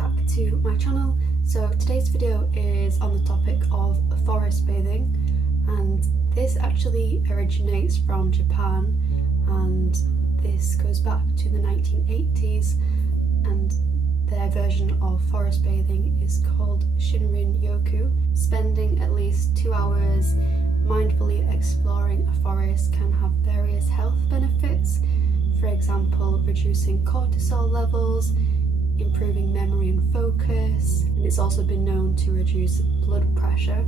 back to my channel. So today's video is on the topic of forest bathing, and this actually originates from Japan, and this goes back to the 1980s, and their version of forest bathing is called Shinrin Yoku. Spending at least 2 hours mindfully exploring a forest can have various health benefits. For example, reducing cortisol levels, improving memory and focus, and it's also been known to reduce blood pressure.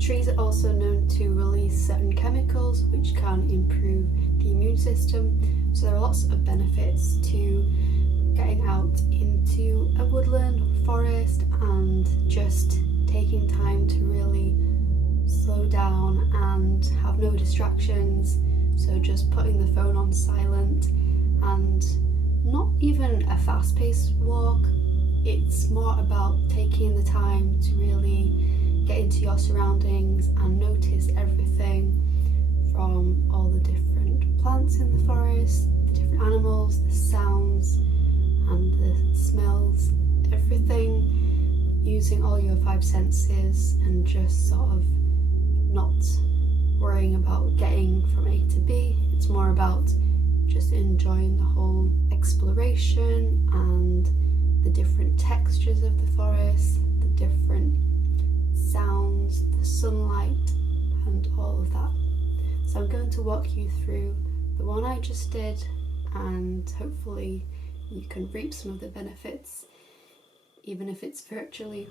Trees are also known to release certain chemicals which can improve the immune system, so there are lots of benefits to getting out into a woodland or forest and just taking time to really slow down and have no distractions. So just putting the phone on silent, and not even a fast-paced walk, it's more about taking the time to really get into your surroundings and notice everything, from all the different plants in the forest, the different animals, the sounds and the smells, everything, using all your 5 senses and just sort of not worrying about getting from A to B. It's more about just enjoying the whole exploration and the different textures of the forest, the different sounds, the sunlight and all of that. So I'm going to walk you through the one I just did, and hopefully you can reap some of the benefits, even if it's virtually.